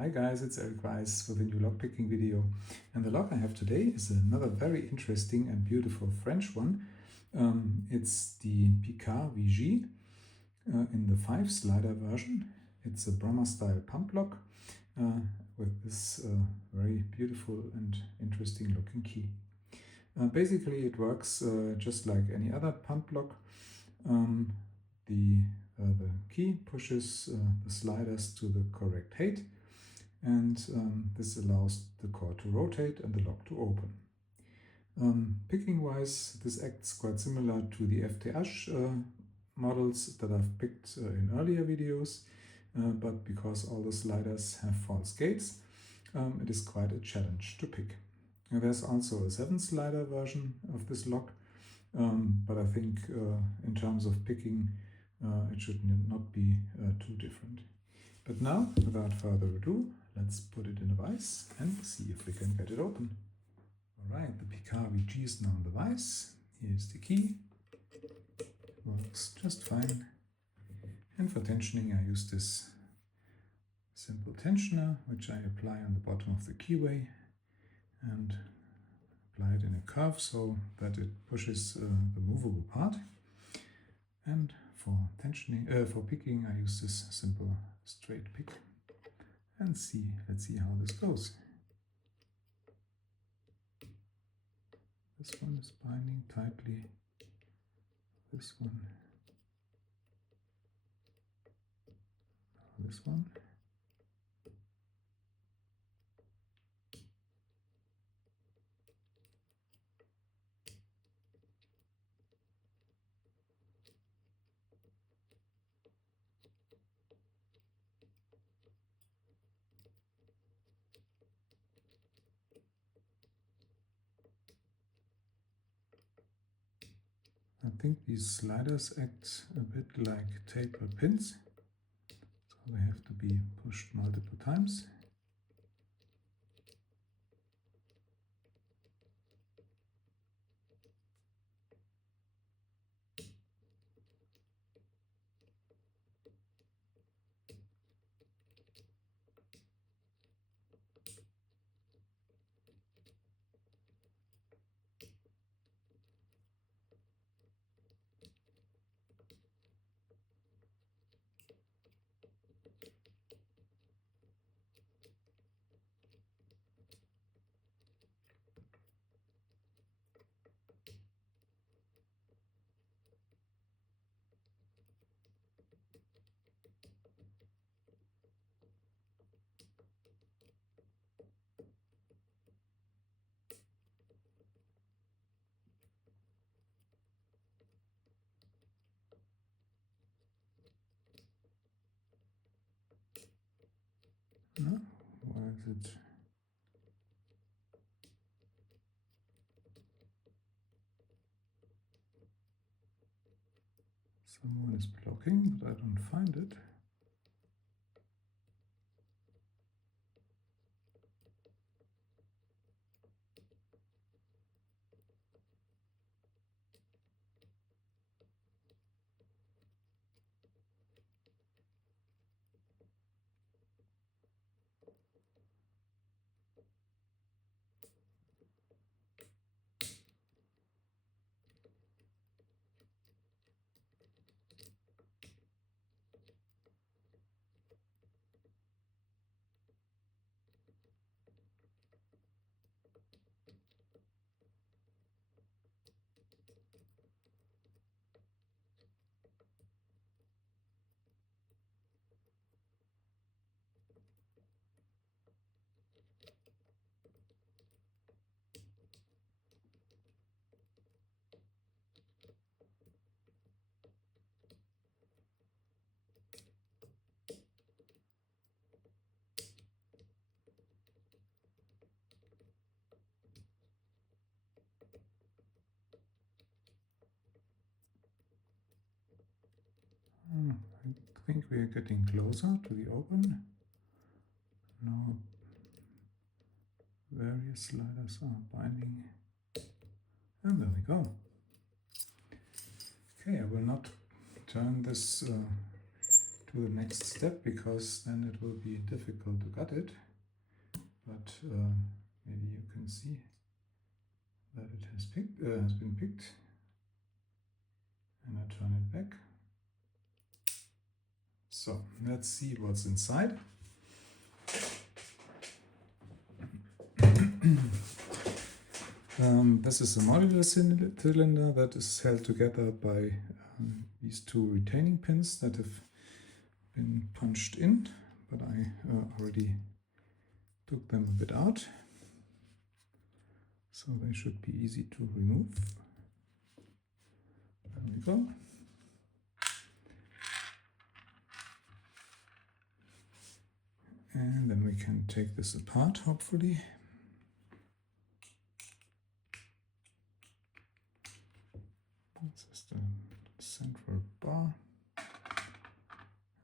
Hi guys, it's Erik-Weisz with a new lockpicking video. And the lock I have today is another very interesting and beautiful French one. It's the Picard Vigie in the 5 slider version. It's a Bramah style pump lock with this very beautiful and interesting looking key. Basically it works just like any other pump lock. The key pushes the sliders to the correct height, and this allows the core to rotate and the lock to open. Picking wise, this acts quite similar to the FTH models that I've picked in earlier videos, but because all the sliders have false gates, it is quite a challenge to pick. There's also a 7 slider version of this lock, but I think in terms of picking it should not be too different. But now, without further ado, let's put it in a vise and see if we can get it open. Alright, the Picard Vigie is now in the vise. Here's the key. Works just fine. And for tensioning I use this simple tensioner, which I apply on the bottom of the keyway and apply it in a curve so that it pushes the movable part. And for tensioning, for picking, I use this simple straight pick. And let's see how this goes. This one is binding tightly. This one. This one. I think these sliders act a bit like tapered pins, so they have to be pushed multiple times. No? Why is it? Someone is blocking, but I don't find it. I think we are getting closer to the open. Now various sliders are binding. And there we go. Okay, I will not turn this to the next step, because then it will be difficult to cut it. But maybe you can see that it has been picked, and I turn it back. So let's see what's inside. This is a modular cylinder that is held together by these two retaining pins that have been punched in, but I already took them a bit out, so they should be easy to remove. There we go. And then we can take this apart, hopefully. This is the central bar.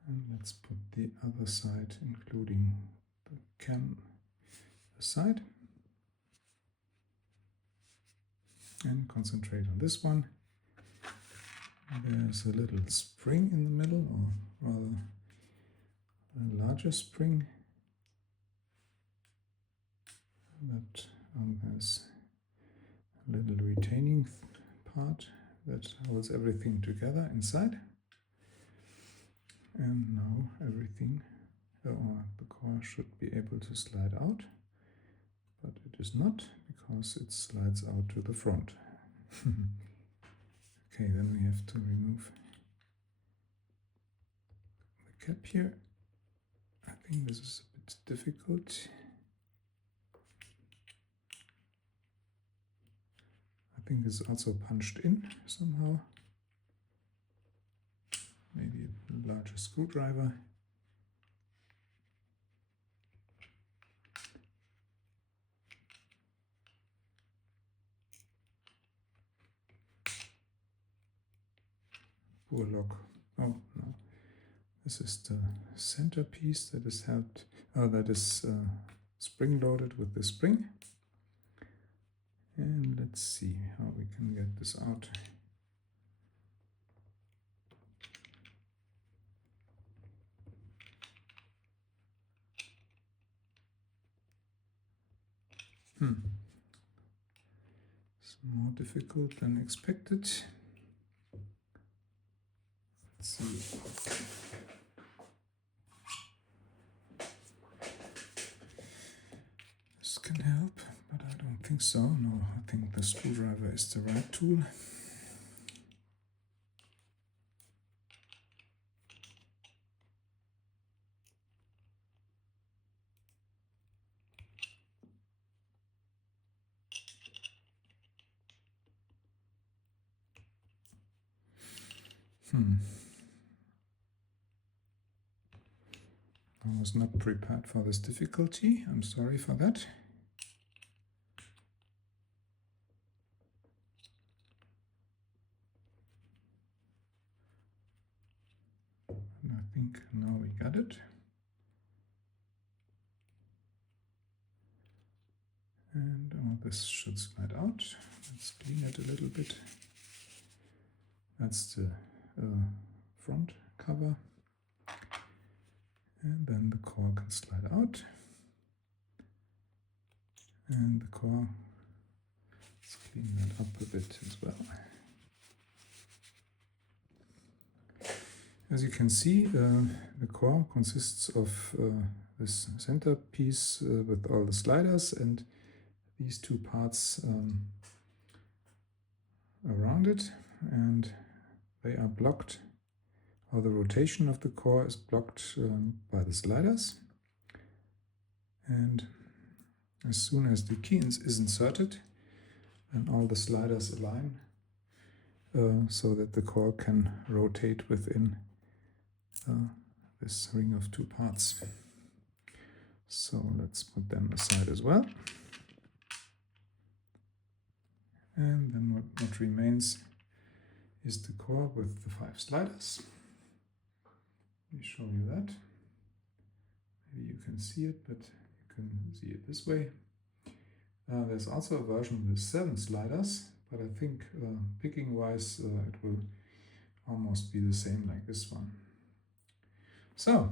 And let's put the other side, including the cam, aside. And concentrate on this one. There's a little spring in the middle, or rather a larger spring. That there's a little retaining part that holds everything together inside. And now everything, or the core, should be able to slide out, but it is not, because it slides out to the front. Okay, then we have to remove the cap here. I think this is a bit difficult. I think it's also punched in somehow. Maybe a larger screwdriver. Poor lock. Oh no, this is the centerpiece that is held. That is spring loaded with the spring. And let's see how we can get this out. It's more difficult than expected. Let's see. This can help, but I don't think so. No, I think the screwdriver is the right tool. I was not prepared for this difficulty. I'm sorry for that. And I think now we got it. And this should slide out. Let's clean it a little bit. That's the front cover. And then the core can slide out. And the core, let's clean that up a bit as well. As you can see, the core consists of this centerpiece with all the sliders and these two parts around it, and they are blocked, or the rotation of the core is blocked by the sliders. And as soon as the key is inserted, then all the sliders align so that the core can rotate within this ring of two parts. So let's put them aside as well. And then what remains is the core with the 5 sliders. Let me show you that. Maybe you can see it, but you can see it this way. There's also a version with 7 sliders, but I think picking wise it will almost be the same like this one. So,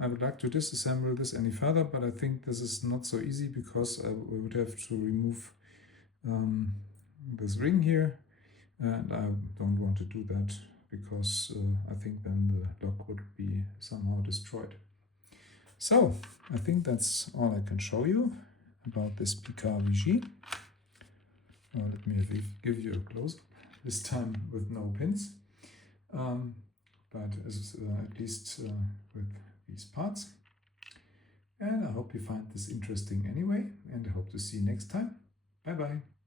I would like to disassemble this any further, but I think this is not so easy because I would have to remove this ring here, and I don't want to do that because I think then the lock would be somehow destroyed. So, I think that's all I can show you about this Picard Vigie. Let me give you a close-up, this time with no pins. But at least with these parts. And I hope you find this interesting anyway, and I hope to see you next time. Bye bye.